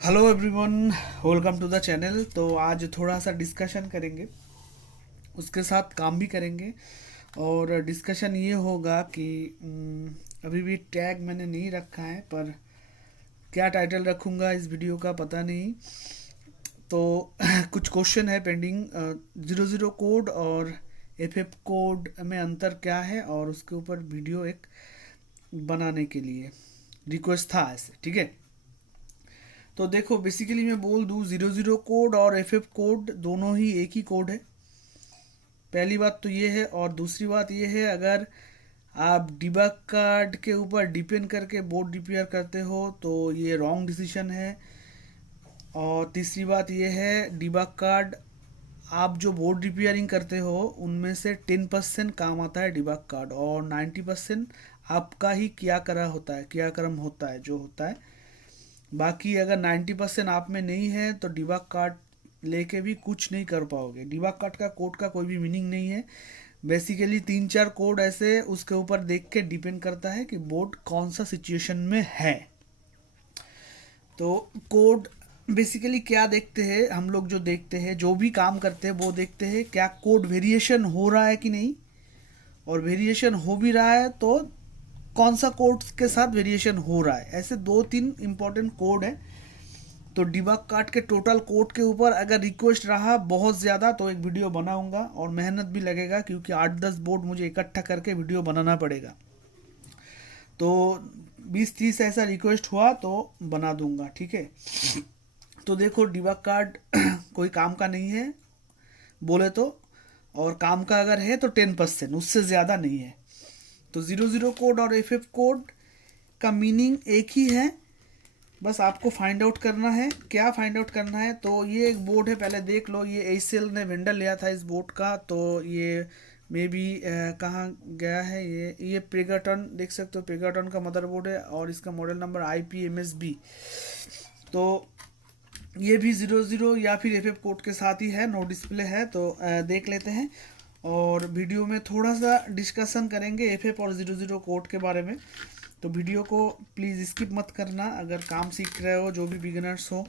Hello everyone, welcome to the channel. तो आज थोड़ा सा डिस्कशन करेंगे, उसके साथ काम भी करेंगे। और डिस्कशन ये होगा कि अभी भी टैग मैंने नहीं रखा है, पर क्या टाइटल रखूँगा इस वीडियो का पता नहीं। तो कुछ क्वेश्चन है पेंडिंग। 00 कोड और FF कोड में अंतर क्या है, और उसके ऊपर वीडियो एक बनाने के लिए रिक्वेस्ट था ऐसे, ठीक है। तो देखो, बेसिकली मैं बोल दूँ, 00 कोड और FF कोड दोनों ही एक ही कोड है। पहली बात तो ये है, और दूसरी बात ये है, अगर आप डिबग कार्ड के ऊपर डिपेंड करके बोर्ड रिपेयर करते हो तो ये रॉन्ग डिसीजन है। और तीसरी बात ये है, डिबग कार्ड आप जो बोर्ड रिपेयरिंग करते हो उनमें से 10% काम आता है डिबग कार्ड, और 90% आपका ही क्या करा होता है, क्रियाक्रम होता है जो होता है। बाकी अगर 90% आप में नहीं है तो डिबग कार्ड लेके भी कुछ नहीं कर पाओगे। डिबग कार्ड का कोड का कोई भी मीनिंग नहीं है। बेसिकली 3-4 कोड ऐसे उसके ऊपर देख के डिपेंड करता है कि बोर्ड कौन सा सिचुएशन में है। तो कोड बेसिकली क्या देखते हैं हम लोग, जो देखते हैं, जो भी काम करते हैं वो देखते हैं क्या कोड वेरिएशन हो रहा है कि नहीं। और वेरिएशन हो भी रहा है तो कौन सा कोड के साथ वेरिएशन हो रहा है। ऐसे 2-3 इंपॉर्टेंट कोड है। तो डिबग कार्ड के टोटल कोड के ऊपर अगर रिक्वेस्ट रहा बहुत ज़्यादा तो एक वीडियो बनाऊंगा, और मेहनत भी लगेगा क्योंकि 8-10 बोर्ड मुझे इकट्ठा करके वीडियो बनाना पड़ेगा। तो 20-30 ऐसा रिक्वेस्ट हुआ तो बना दूंगा, ठीक है। तो देखो, डिबग कार्ड कोई काम का नहीं है बोले तो, और काम का अगर है तो 10%, उससे ज़्यादा नहीं है। तो 00 कोड और FF कोड का मीनिंग एक ही है। बस आपको फाइंड आउट करना है। क्या फाइंड आउट करना है, तो ये एक बोर्ड है, पहले देख लो। ये एसीएल ने वेंडर लिया था इस बोर्ड का, तो ये मे बी कहाँ गया है। ये पेगाटन देख सकते हो, पेगाटन का मदरबोर्ड है, और इसका मॉडल नंबर IPMSB। तो ये भी 00 या फिर FF कोड के साथ ही है, नो डिस्प्ले है। तो देख लेते हैं, और वीडियो में थोड़ा सा डिस्कशन करेंगे FF और 00 कोड के बारे में। तो वीडियो को प्लीज़ स्किप मत करना। अगर काम सीख रहे हो, जो भी बिगिनर्स हो,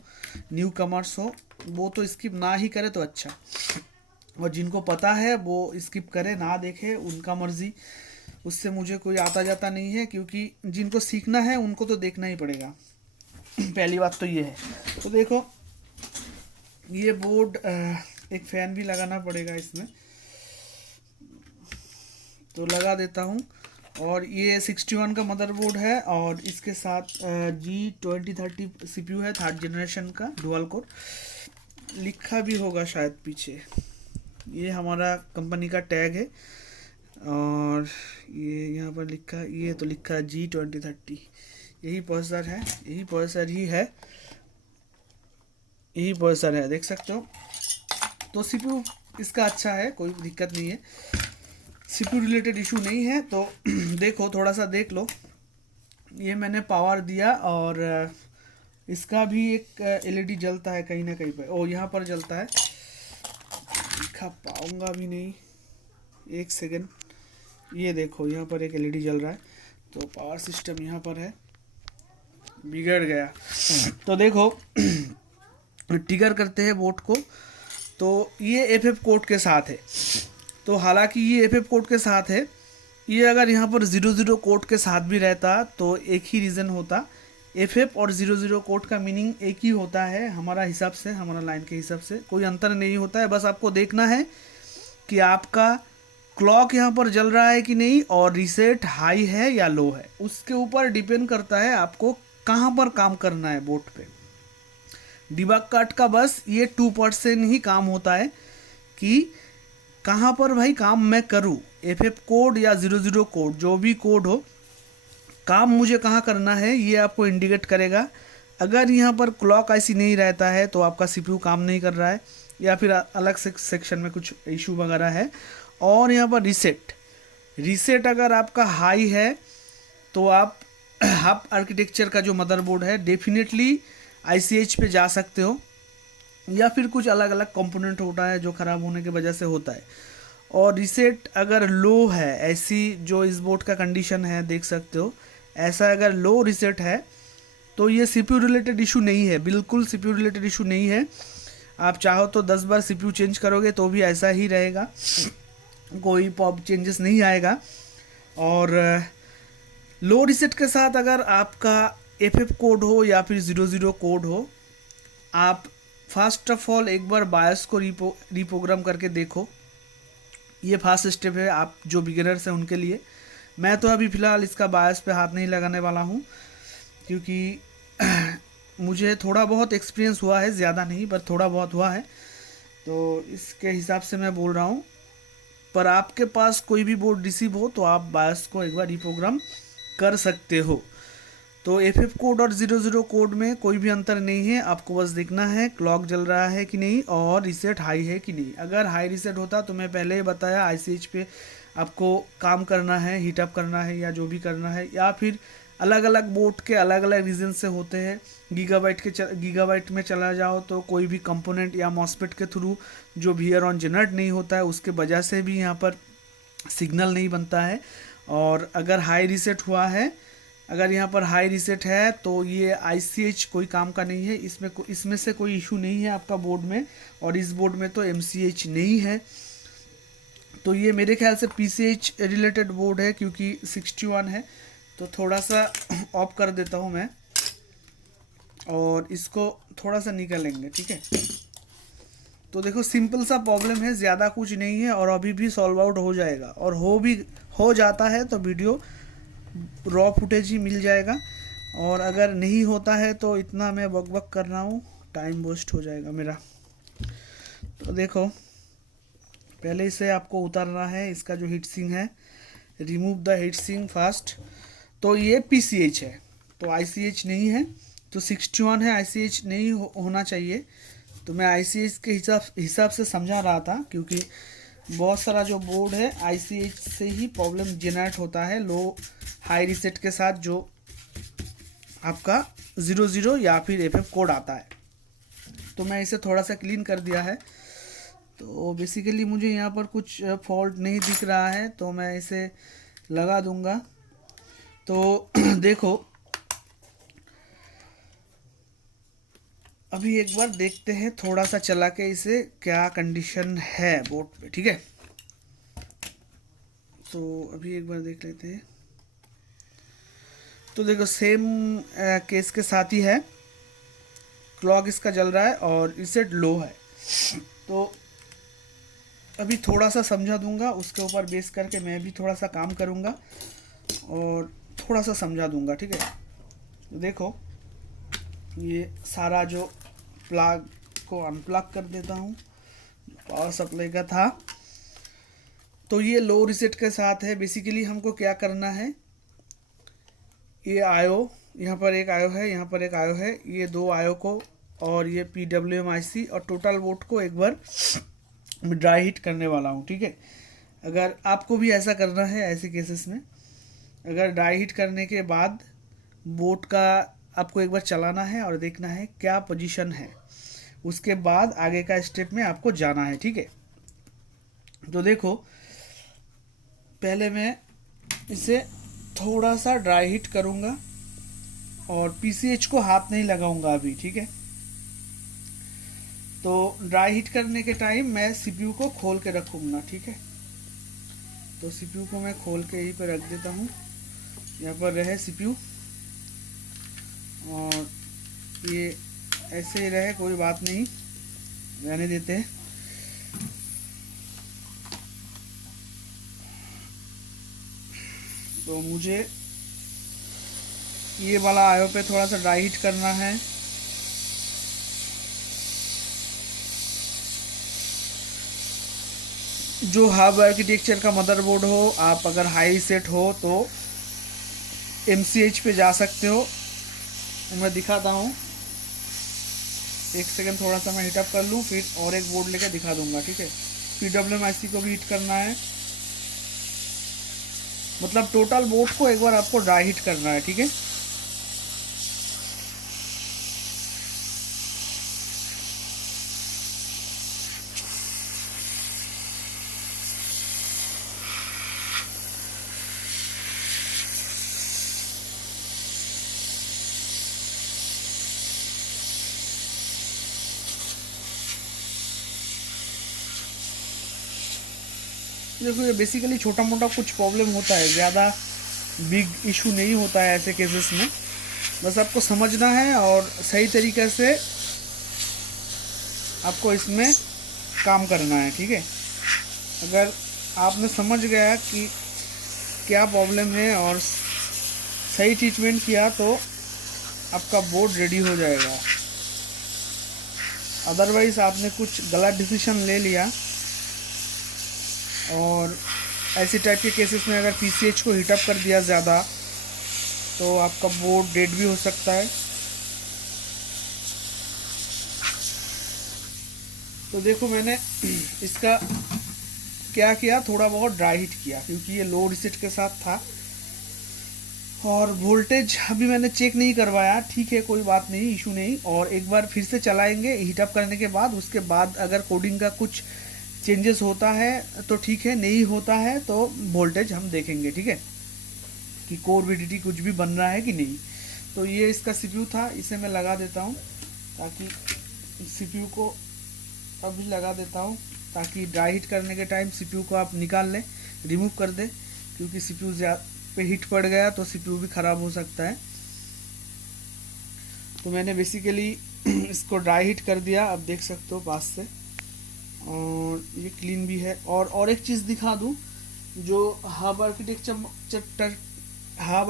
न्यू कमर्स हो, वो तो स्किप ना ही करे तो अच्छा। और जिनको पता है वो स्किप करे, ना देखे, उनका मर्जी। उससे मुझे कोई आता जाता नहीं है, क्योंकि जिनको सीखना है उनको तो देखना ही पड़ेगा। पहली बात तो ये है। तो देखो, ये बोर्ड एक फ़ैन भी लगाना पड़ेगा इसमें, तो लगा देता हूँ। और ये 61 का मदरबोर्ड है, और इसके साथ G2030 CPU है, 3rd जनरेशन का डुअल कोर। लिखा भी होगा शायद पीछे, ये हमारा कंपनी का टैग है। और ये यहाँ पर लिखा, ये तो लिखा है G2030। यही प्रोसेसर है, यही प्रोसेसर ही है, यही प्रोसेसर है, देख सकते हो। तो CPU इसका अच्छा है, कोई दिक्कत नहीं है, CPU रिलेटेड इशू नहीं है। तो देखो, थोड़ा सा देख लो। ये मैंने पावर दिया, और इसका भी एक LED जलता है कहीं ना कहीं पर। ओ, यहाँ पर जलता है, दिखा पाऊंगा भी नहीं, एक सेकेंड। ये देखो, यहाँ पर एक LED जल रहा है। तो पावर सिस्टम यहाँ पर है, बिगड़ गया। तो देखो, ट्रिगर करते हैं बोर्ड को। तो ये FF कोड के साथ है। तो हालांकि ये FF कोड के साथ है, ये अगर यहाँ पर 00 कोड के साथ भी रहता तो एक ही रीज़न होता। FF और 00 कोड का मीनिंग एक ही होता है हमारा हिसाब से, हमारा लाइन के हिसाब से कोई अंतर नहीं होता है। बस आपको देखना है कि आपका क्लॉक यहाँ पर जल रहा है कि नहीं, और रीसेट हाई है या लो है, उसके ऊपर डिपेंड करता है आपको कहाँ पर काम करना है बोर्ड पे। डिबग कार्ड का बस ये 2% ही काम होता है कि कहाँ पर भाई काम मैं करूँ। FF कोड या 00 कोड, जो भी कोड हो, काम मुझे कहाँ करना है ये आपको इंडिकेट करेगा। अगर यहाँ पर क्लॉक ऐसी नहीं रहता है तो आपका CPU काम नहीं कर रहा है, या फिर अलग से सेक्शन में कुछ इशू वगैरह है। और यहाँ पर रीसेट, रीसेट अगर आपका हाई है तो आप हब आर्किटेक्चर का जो मदरबोर्ड है डेफिनेटली ICH पे जा सकते हो, या फिर कुछ अलग अलग कंपोनेंट होता है जो ख़राब होने की वजह से होता है। और रीसेट अगर लो है, ऐसी जो इस बोर्ड का कंडीशन है देख सकते हो, ऐसा अगर लो रीसेट है तो तो ये सीपीयू रिलेटेड इशू नहीं है, बिल्कुल सीपीयू रिलेटेड इशू नहीं है। आप चाहो तो 10 बार सीपीयू चेंज करोगे तो भी ऐसा ही रहेगा, कोई पॉप चेंजेस नहीं आएगा। और लो रीसेट के साथ अगर आपका एफ कोड हो या फिर 00 कोड हो, आप फर्स्ट ऑफ ऑल एक बार बायस को रिप्रोग्राम करके देखो। ये फास्ट स्टेप है आप जो बिगिनर्स हैं उनके लिए। मैं तो अभी फ़िलहाल इसका बायस पे हाथ नहीं लगाने वाला हूँ, क्योंकि मुझे थोड़ा बहुत एक्सपीरियंस हुआ है, ज़्यादा नहीं पर थोड़ा बहुत हुआ है, तो इसके हिसाब से मैं बोल रहा हूँ। पर आपके पास कोई भी बोर्ड रिसीव हो तो आप बायस को एक बार रिप्रोग्राम कर सकते हो। तो एफ कोड और 00 कोड में कोई भी अंतर नहीं है, आपको बस देखना है क्लॉक जल रहा है कि नहीं और रीसेट हाई है कि नहीं। अगर हाई रीसेट होता तो मैं पहले ही बताया ICH पे आपको काम करना है, हीटअप करना है या जो भी करना है, या फिर अलग अलग बोर्ड के अलग अलग रीजन से होते हैं। गीगाबाइट में चला जाओ तो कोई भी कंपोनेंट या मॉसफेट के थ्रू जो वीआर ऑन जनरेट नहीं होता है उसके वजह से भी यहाँ पर सिग्नल नहीं बनता है। और अगर हाई रीसेट हुआ है, अगर यहाँ पर हाई रीसेट है तो ये ICH कोई काम का नहीं है, इसमें से कोई इशू नहीं है आपका बोर्ड में। और इस बोर्ड में तो MCH नहीं है, तो ये मेरे ख्याल से PCH रिलेटेड बोर्ड है, क्योंकि 61 है। तो थोड़ा सा ऑफ कर देता हूँ मैं और इसको थोड़ा सा निकालेंगे, ठीक है। तो देखो सिंपल सा प्रॉब्लम है, ज़्यादा कुछ नहीं है और अभी भी सॉल्व आउट हो जाएगा। और हो जाता है तो वीडियो रॉ फुटेज ही मिल जाएगा, और अगर नहीं होता है तो इतना मैं बक कर रहा हूँ, टाइम वेस्ट हो जाएगा मेरा। तो देखो पहले इसे आपको उतारना है, इसका जो हीट सिंक है, remove the heat sink fast. तो ये PCH है तो ICH नहीं है, तो 61 है, ICH नहीं होना चाहिए। तो मैं ICH के हिसाब से समझा रहा था, क्योंकि बहुत सारा जो बोर्ड है ICH से ही प्रॉब्लम जनरेट होता है लो हाई रीसेट के साथ, जो आपका 00 या फिर FF कोड आता है। तो मैं इसे थोड़ा सा क्लीन कर दिया है, तो बेसिकली मुझे यहाँ पर कुछ फॉल्ट नहीं दिख रहा है, तो मैं इसे लगा दूंगा। तो देखो अभी एक बार देखते हैं थोड़ा सा चला के इसे, क्या कंडीशन है बोर्ड पे, ठीक है। तो अभी एक बार देख लेते हैं। तो देखो सेम केस के साथ ही है, क्लॉक इसका जल रहा है और रीसेट लो है। तो अभी थोड़ा सा समझा दूंगा, उसके ऊपर बेस करके मैं भी थोड़ा सा काम करूंगा और थोड़ा सा समझा दूंगा, ठीक है। तो देखो ये सारा जो प्लग को अनप्लग कर देता हूँ, पावर सप्लाई का था। तो ये लो रीसेट के साथ है। बेसिकली हमको क्या करना है, ये आयो, यहाँ पर एक आयो है, यहाँ पर एक आयो है, ये दो आयो को और ये PWM IC और टोटल बोर्ड को एक बार ड्राई हीट करने वाला हूँ, ठीक है। अगर आपको भी ऐसा करना है, ऐसे केसेस में अगर ड्राई हीट करने के बाद बोर्ड का आपको एक बार चलाना है और देखना है क्या पोजीशन है, उसके बाद आगे का स्टेप में आपको जाना है, ठीक है। तो देखो पहले मैं इसे थोड़ा सा ड्राई हीट करूँगा और PCH को हाथ नहीं लगाऊंगा अभी, ठीक है। तो ड्राई हीट करने के टाइम मैं CPU को खोल के रखूँगा, ठीक है। तो CPU को मैं खोल के यहीं पर रख देता हूँ, यहाँ पर रहे CPU, और ये ऐसे ही रहे, कोई बात नहीं, रहने देते हैं। तो मुझे ये वाला आयो पे थोड़ा सा ड्राई हीट करना है। जो हब आर्किटेक्चर का मदरबोर्ड हो, आप अगर हाई सेट हो तो MCH पे जा सकते हो। मैं दिखाता हूँ, एक सेकंड थोड़ा सा मैं हीटअप कर लूँ, फिर और एक बोर्ड लेकर दिखा दूंगा, ठीक है। PWM IC को भी हीट करना है, मतलब टोटल बोर्ड को एक बार आपको ड्राई हीट करना है, ठीक है। देखो ये बेसिकली छोटा मोटा कुछ प्रॉब्लम होता है, ज़्यादा बिग इशू नहीं होता है ऐसे केसेस में। बस आपको समझना है और सही तरीके से आपको इसमें काम करना है, ठीक है। अगर आपने समझ गया कि क्या प्रॉब्लम है और सही ट्रीटमेंट किया तो आपका बोर्ड रेडी हो जाएगा। अदरवाइज़ आपने कुछ गलत डिसीजन ले लिया और ऐसे टाइप के केसेस में अगर पीसीएच को हीटअप कर दिया ज़्यादा तो आपका बोर्ड डेड भी हो सकता है। तो देखो मैंने इसका क्या किया, थोड़ा बहुत ड्राई हीट किया क्योंकि ये लो रीसेट के साथ था। और वोल्टेज अभी मैंने चेक नहीं करवाया, ठीक है कोई बात नहीं, इशू नहीं। और एक बार फिर से चलाएंगे हीटअप करने के बाद। उसके बाद अगर कोडिंग का कुछ चेंजेस होता है तो ठीक है, नहीं होता है तो वोल्टेज हम देखेंगे, ठीक है, कि कोर वीडीटी कुछ भी बन रहा है कि नहीं। तो ये इसका सीपीयू था, इसे मैं लगा देता हूँ ताकि सीपीयू को अभी लगा देता हूँ ताकि ड्राई हीट करने के टाइम सीपीयू को आप निकाल लें, रिमूव कर दें, क्योंकि सीपीयू पे हीट पड़ गया तो सीपीयू भी ख़राब हो सकता है। तो मैंने बेसिकली इसको ड्राई हीट कर दिया, अब देख सकते हो पास से, और ये क्लीन भी है। और एक चीज़ दिखा दूँ, जो हब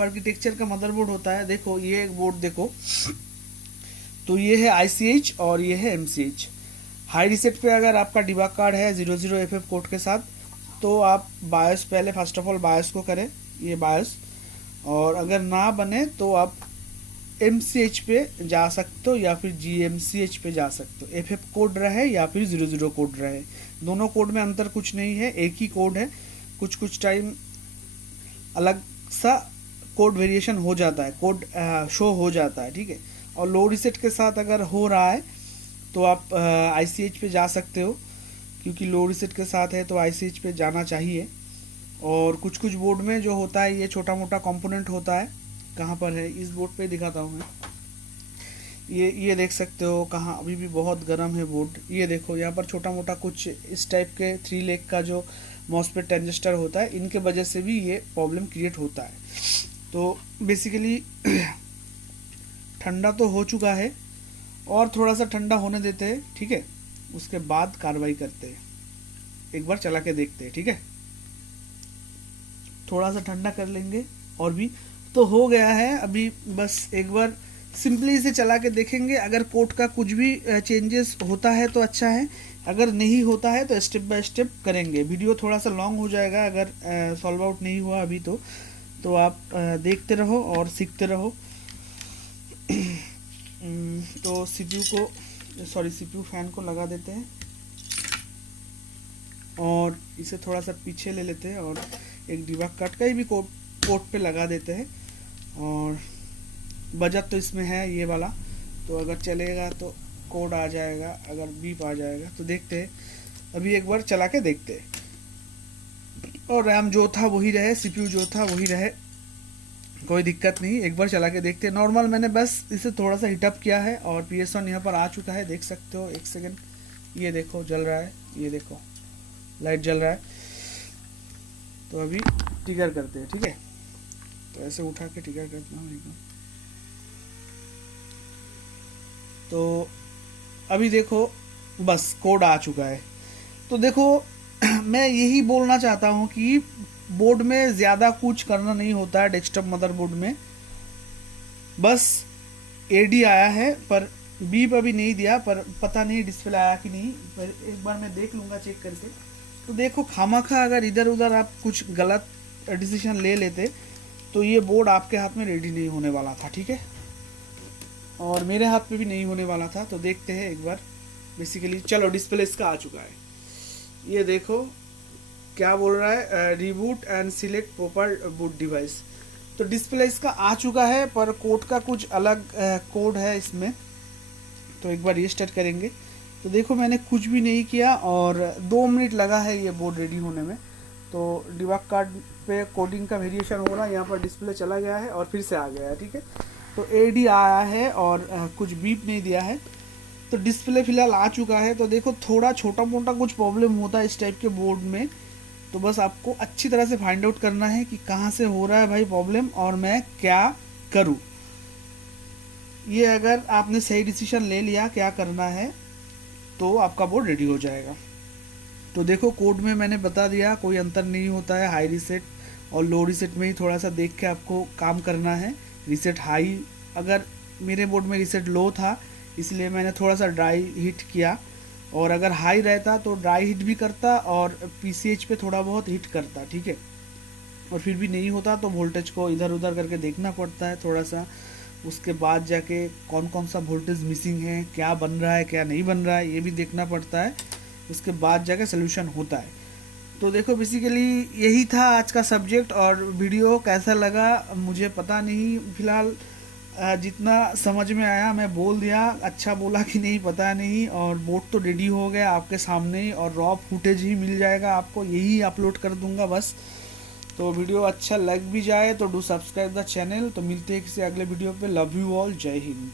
आर्किटेक्चर का मदरबोर्ड होता है, देखो ये एक बोर्ड देखो, तो ये है ICH और ये है MCH। हाई रीसेट पे अगर आपका डिबग कार्ड है 00FF कोड के साथ तो आप बायोस पहले फर्स्ट ऑफ ऑल बायोस को करें, ये बायोस, और अगर ना बने तो आप MCH पे जा सकते हो या फिर GMCH पे जा सकते हो। FF कोड रहे या फिर 00 कोड रहे, दोनों कोड में अंतर कुछ नहीं है, एक ही कोड है। कुछ टाइम अलग सा कोड वेरिएशन हो जाता है, कोड शो हो जाता है, ठीक है। और लो रीसेट के साथ अगर हो रहा है तो आप ICH पे जा सकते हो, क्योंकि लो रीसेट के साथ है तो ICH पे जाना चाहिए। और कुछ बोर्ड में जो होता है ये छोटा मोटा कंपोनेंट होता है, कहाँ पर है, इस बोर्ड पे दिखाता हूँ मैं, ये देख सकते हो कहाँ, अभी भी बहुत गर्म है बोर्ड। ये देखो यहाँ पर छोटा मोटा कुछ इस टाइप के 3 लेग का जो मॉसफेट ट्रांजिस्टर होता है, इनके वजह से भी ये प्रॉब्लम क्रिएट होता है। तो बेसिकली ठंडा तो हो चुका है और थोड़ा सा ठंडा होने देते हैं, ठीक है, उसके बाद कार्रवाई करते हैं, एक बार चला के देखते हैं, ठीक है। थोड़ा सा ठंडा कर लेंगे और भी तो हो गया है, अभी बस एक बार सिंपली इसे चला के देखेंगे। अगर कोड का कुछ भी चेंजेस होता है तो अच्छा है, अगर नहीं होता है तो स्टेप बाय स्टेप करेंगे। वीडियो थोड़ा सा लॉन्ग हो जाएगा अगर सॉल्व आउट नहीं हुआ अभी तो आप देखते रहो और सीखते रहो। तो सीपीयू फैन को लगा देते हैं और इसे थोड़ा सा पीछे ले लेते हैं और एक डिबग कार्ड का भी कोड पे लगा देते हैं। और बजट तो इसमें है ये वाला, तो अगर चलेगा तो कोड आ जाएगा, अगर बीप आ जाएगा तो देखते हैं। अभी एक बार चला के देखते हैं। और रैम जो था वही रहे, सीपीयू जो था वही रहे, कोई दिक्कत नहीं, एक बार चला के देखते हैं। नॉर्मल मैंने बस इसे थोड़ा सा हीटअप किया है और PS1 यहाँ पर आ चुका है, देख सकते हो। एक सेकेंड, ये देखो जल रहा है, ये देखो लाइट जल रहा है। तो अभी ट्रिगर करते हैं, ठीक है। तो ऐसे उठा के ट्रिगर करता हूँ एकदम। तो अभी देखो बस कोड आ चुका है। तो देखो मैं यही बोलना चाहता हूँ कि बोर्ड में ज़्यादा कुछ करना नहीं होता है। डेस्कटॉप मदरबोर्ड में बस AD आया है पर बीप अभी नहीं दिया, पर पता नहीं डिस्प्ले आया कि नहीं, पर एक बार मैं देख लूँगा चेक करके। तो देखो खामखा अगर इधर उधर आप कुछ गलत डिसीजन ले लेते तो ये बोर्ड आपके हाथ में रेडी नहीं होने वाला था, ठीक है, और मेरे हाथ पे भी नहीं होने वाला था। तो देखते हैं एक बार। बेसिकली चलो डिस्प्ले इसका आ चुका है, ये देखो क्या बोल रहा है, reboot and select proper boot device. तो डिस्प्ले इसका आ चुका है पर कोड का कुछ अलग कोड है इसमें। तो एक बार रीस्टार्ट करेंगे। तो देखो मैंने कुछ भी नहीं किया और 2 मिनट लगा है ये बोर्ड रेडी होने में। तो डिबग कार्ड पे कोडिंग का वेरिएशन हो रहा है, यहाँ पर डिस्प्ले चला गया है और फिर से आ गया है, ठीक है। तो AD आया है और कुछ बीप नहीं दिया है। तो डिस्प्ले फिलहाल आ चुका है। तो देखो थोड़ा छोटा मोटा कुछ प्रॉब्लम होता है इस टाइप के बोर्ड में, तो बस आपको अच्छी तरह से फाइंड आउट करना है कि कहाँ से हो रहा है भाई प्रॉब्लम और मैं क्या करूँ। ये अगर आपने सही डिसीजन ले लिया क्या करना है तो आपका बोर्ड रेडी हो जाएगा। तो देखो कोड में मैंने बता दिया, कोई अंतर नहीं होता है हाई रीसेट और लो रीसेट में ही थोड़ा सा देख के आपको काम करना है। रीसेट हाई, अगर मेरे बोर्ड में रीसेट लो था इसलिए मैंने थोड़ा सा ड्राई हिट किया, और अगर हाई रहता तो ड्राई हिट भी करता और पीसीएच पे थोड़ा बहुत हिट करता, ठीक है। और फिर भी नहीं होता तो वोल्टेज को इधर उधर करके देखना पड़ता है थोड़ा सा, उसके बाद जाके कौन कौन सा वोल्टेज मिसिंग है, क्या बन रहा है क्या नहीं बन रहा है ये भी देखना पड़ता है, उसके बाद जाके सोल्यूशन होता है। तो देखो बेसिकली यही था आज का सब्जेक्ट। और वीडियो कैसा लगा मुझे पता नहीं, फिलहाल जितना समझ में आया मैं बोल दिया, अच्छा बोला कि नहीं पता नहीं। और बोर्ड तो रेडी हो गया आपके सामने ही, और रॉ फुटेज ही मिल जाएगा आपको, यही अपलोड कर दूंगा बस। तो वीडियो अच्छा लग भी जाए तो डू सब्सक्राइब द चैनल। तो मिलते हैं किसी अगले वीडियो पे। लव यू ऑल, जय हिंद।